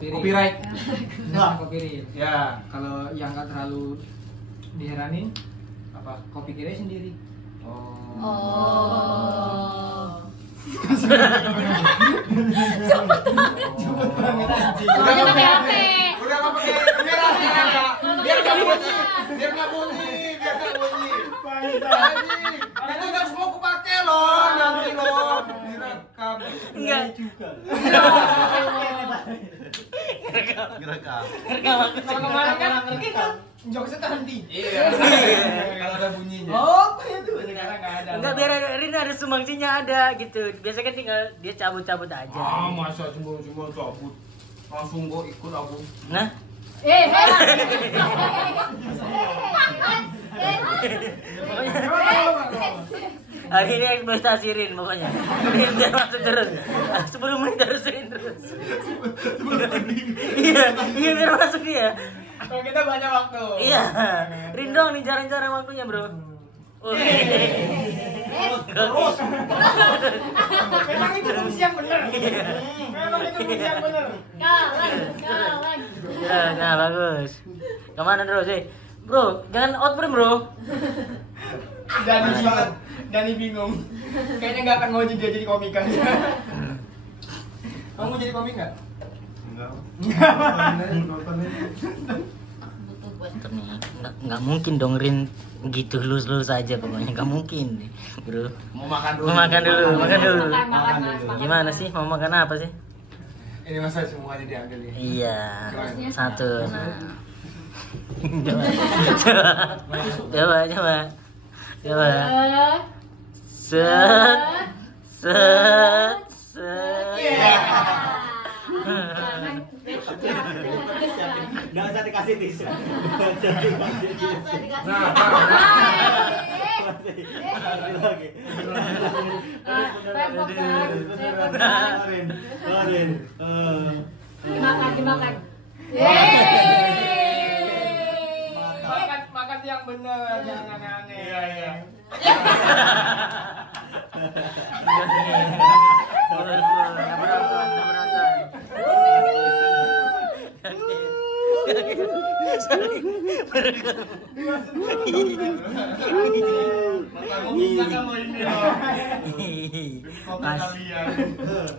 Copyright. Enggak. Copyright. Ya. Kalau yang nggak terlalu diheranin, Apa? kopi kiri sendiri. Udah nggak pakai kamera sekarang. Biar nggak bunyi. Anjing. Itu udah semua aku pakai loh, nanti loh direkam. Enggak juga. Ngerekam. Kalau kemarin kan kita jokesnya terhenti. Iya. Kalau ada bunyinya. Oh, itu sekarang nggak ada. Enggak, biar Rin ada sumbangsinya ada gitu. Biasanya kan tinggal dia cabut-cabut aja. Masa cuma cabut. Langsung gua ikut aku. Nah, hari ini ekspektasi Rin pokoknya. Rin biar masuk terus. 10 menit harus Rin terus. Iya, biar masuk dia. Kalau kita banyak waktu. Iya. Rin dong nih jarang-jarang waktunya, Bro. Terus. Memang itu fungsi yang benar. Memang itu fungsi yang benar. Nah, bagus. Kemana terus sih? Bro, jangan out frame, Bro. Dani bingung. Kayaknya nggak akan mau jadi komika. Kamu mau jadi komik nggak? Enggak. Nggak mungkin dong Rin gitu lulus aja pokoknya nggak mungkin bro. Mau makan dulu. Makan dulu. Makan. Gimana sih mau makan apa sih? Ini masa semuanya diambil ya? Iya, Harusnya satu. satu. Nah, coba. Set. Nggak usah dikasih tisu. Dimakan. Makan yang benar, jangan aneh-aneh. Iya.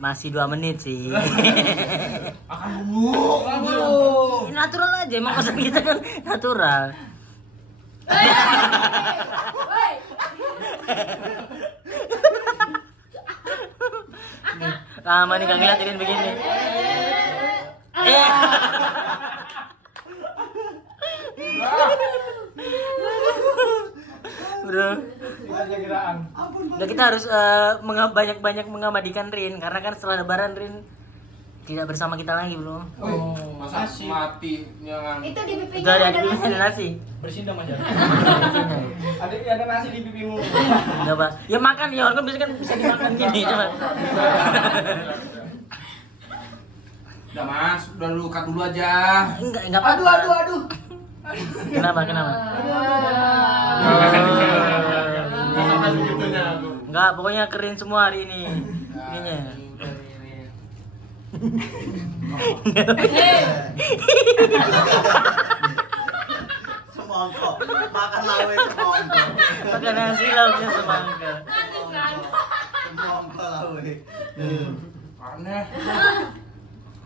Masih 2 menit sih. Makan dulu. Natural aja, emang pesan kita kan natural. Lama nih gak ngeliatin begini. Bro, kita harus banyak mengabadikan Rin karena kan setelah lebaran Rin tidak bersama kita lagi, Bro. Masa mati jangan. Itu di Itu pipinya ada ada di nasi. Bersihin dong Mas. Ada nasi di pipimu. Coba. Ya makan ya, orang kan bisa dimakan gini, coba. Udah Mas, udah lu cut dulu aja. Enggak apa-apa. Aduh. Kenapa? Enggak, pokoknya keren semua hari ini. Ininya. Semangka. Makan lawe semangka. Makan nasi lauknya semangka. Semangka lawe. Karena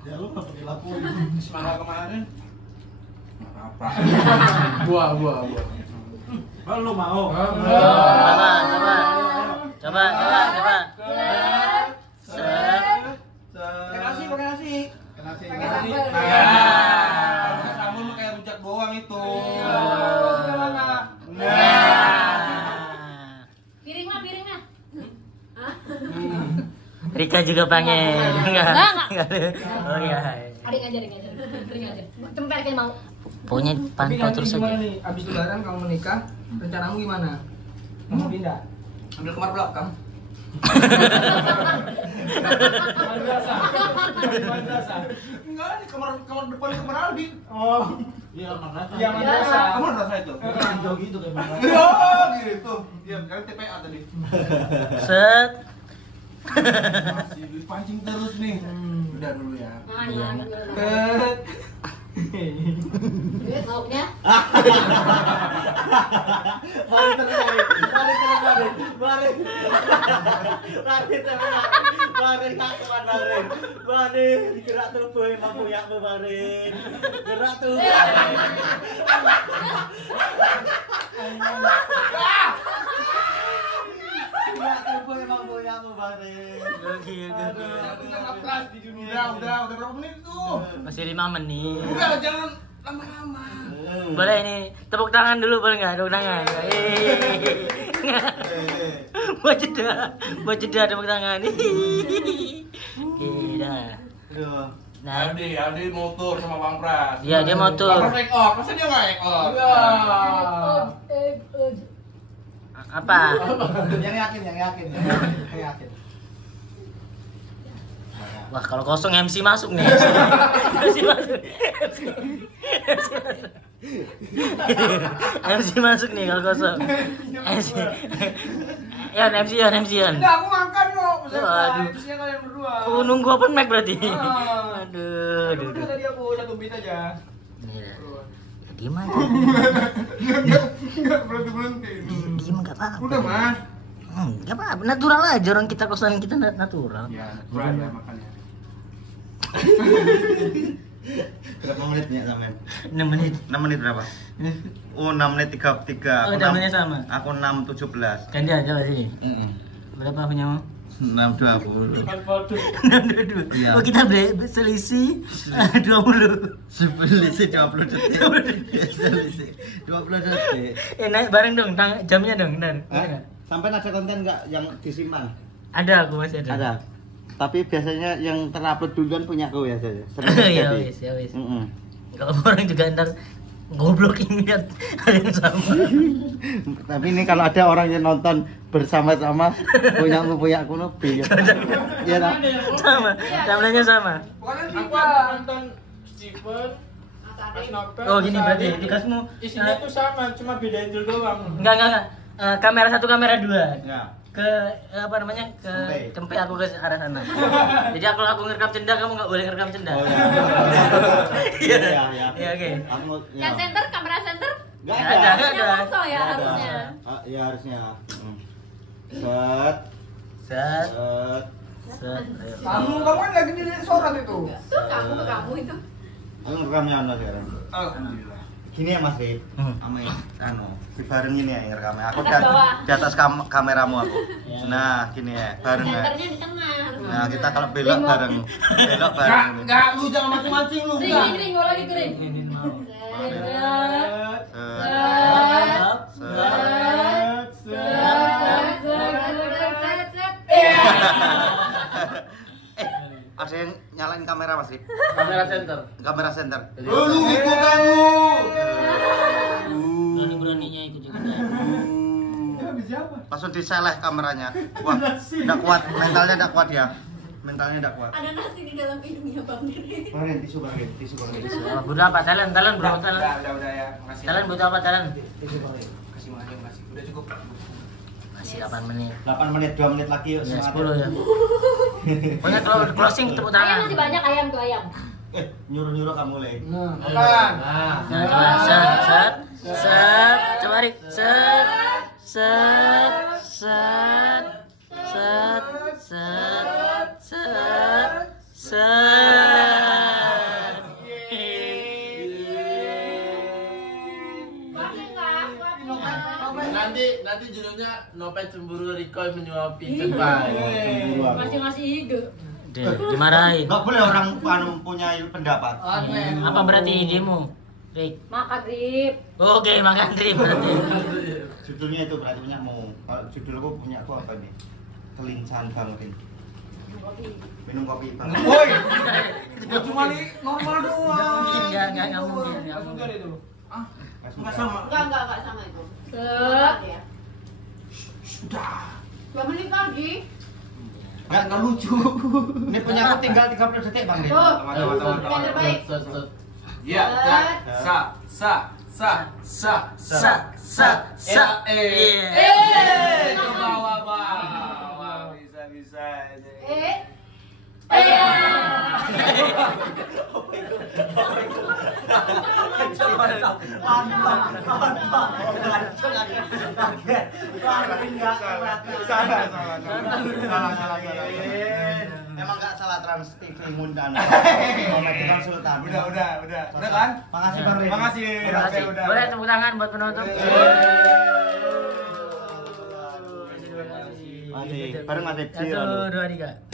Ya lu nggak pakai lapu. semangka kemarin. Apa? Buah. Oh, lu mau? Coba. Pakai nasi. Pakai nasi. Ya. Harusnya sambal mah kayak rujak doang itu. Piringnya. Rika juga pengen. Enggak. Oh iya. Adik ngajarin. Piring aja. Cempel kayak mau. Pokoknya Tapi pantau nanti terus gimana aja. nih? Abis lebaran kamu menikah, rencanamu gimana? Kamu pindah? Ambil kamar belakang. Madrasah. Enggak, di kamar depan kamar Aldi. Oh, Iya, makanya. iya madrasah. Kamu madrasah itu? Jauh gitu kayak makanya. Oh, gitu. Iya, kan TPA tadi. Set. Masih dipancing terus nih. Udah dulu ya. Iya. Maunya? Barin, gerak tubuh emang punyakmu Barin. Gerak tubuh. Gerak tubuh emang punyakmu Barin. Oke. Keras di dunia. Udah berapa menit tuh? Masih 5 menit. Udah jangan lama-lama. Boleh ini tepuk tangan dulu boleh nggak? Tepuk tangan. Buat jeda tepuk tangan. Oke, dah. Nah, Aldi motor sama Bang Pras. iya dia motor. Bang Pras take off, masa dia nggak take off? Apa? Yang yakin. Wah, kalau kosong MC masuk nih. MC masuk. MC masuk nih kalau kosong. MC. MC. Udah aku makan kok. Waduh. Isinya kalian berdua. Oh, nunggu open mic berarti. Ah. Aduh. Udah tadi aku 1 beat aja. Iya. Ya, diem aja. Enggak berhenti. Diem enggak apa-apa. Udah, Mas. Enggak apa-apa. Natural aja orang kita kosan kita natural. Ya, natural ya makannya. Berapa menit nih sampean? 6 menit. 6 menit berapa? Oh, 6 menit 33. Oh, jamnya sama. Aku 6.17. Ganti aja Pak sini. Heeh. Berapa punyamu? 6.20. 622. Iya. Oh, kita selisih 20. Selisih 20 detik. Selisih 20 detik. Naik bareng dong, jamnya dong, dan. Sampai ada konten nggak yang disimpan? Ada, aku masih ada. Ada. Tapi biasanya yang terupload duluan punya aku ya saja. Ya wis, ya wis. Heeh. Kalau orang juga ntar goblok ingat hal yang sama. Tapi ini kalau ada orang yang nonton bersama-sama punya aku lebih. Iya tak? Sama, timelinenya sama. Aku nonton Steven, Mas Nobel. Oh gini berarti tugasmu Isinya tuh sama, cuma beda itu doang. enggak. Kamera 1, kamera 2. Enggak. Ke apa namanya ke Cempe. Cempe aku ke arah sana. Jadi kalau aku ngerekam cenda kamu nggak boleh ngerekam cenda. Oh Iya. iya. Iya oke. Aku mau Yang center, kamera center? Enggak Nggak ada. Harusnya langsung ya, Nggak ada. harusnya. Iya harusnya. Set. Set. Set. Set. Kamu kan lagi di sholat itu. Tuh kamu itu. Aku ngerekamnya sekarang. Alhamdulillah. Gini ya Mas Rik, ame dibarengin ya rekamnya. Aku Atas bawah. di atas kameramu aku. Nah, gini ya, bareng ya. Centernya di tengah. Nah, kita kalau belok bareng. Belok bareng. Enggak, lu jangan mancing-mancing lu. Ring, mau lagi ring. Ini mau. Ada yang nyalain kamera Mas Rik? Kamera center. Kamera center. Lu ikut kamu. Berani-beraninya ikut juga. Langsung diseleh kameranya. Wah, enggak kuat, mentalnya enggak kuat ya. Mentalnya enggak kuat. Ada nasi di dalam hidungnya Bang Diri. Bang, tisu Bang, tisu Bang. Oh, butuh apa? Talent bro, talent. Udah ya. Makasih. Talent butuh apa talent? Makasih. Udah cukup. Masih 8 menit. 8 menit, 2 menit lagi yuk. Ya, semangat. 10 ya. Pokoknya kalau closing tepuk Ayam tangan. masih banyak ayam tuh ayam. Nyuruh-nyuruh kamu mulai. Makan. Nah, coba set. Coba Rik. Set. Nanti judulnya Nopet Cemburu Rikoy Menyuapi Cenpai. Masih ide. Dimarahin. Enggak boleh orang punya pendapat. Apa berarti idemu? Rik. Makan Rip. Oke, makan Rik berarti. Judulnya itu berarti punyamu. Kalau judulku punya aku apa nih? Kelincahan banget. Minum kopi Bang. Woi. Cuma nih normal doang. Enggak mungkin. Sugar itu. Enggak sama. Enggak sama itu. Set. Sudah. 2 menit lagi. Enggak lucu. Ini punya aku tinggal 30 detik Bang. Tuh. Yang terbaik. Ya, sa. Iya. Ke bawah, Bang. Wah, bisa. Emang nggak salah Trans TV ngundang. Tukang Sultan. Udah kan? Makasih Bang Rin. Makasih. Terima kasih. Udah. Boleh tepuk tangan buat penonton. Masih bareng Mas Ripsi. 1, 2, 3.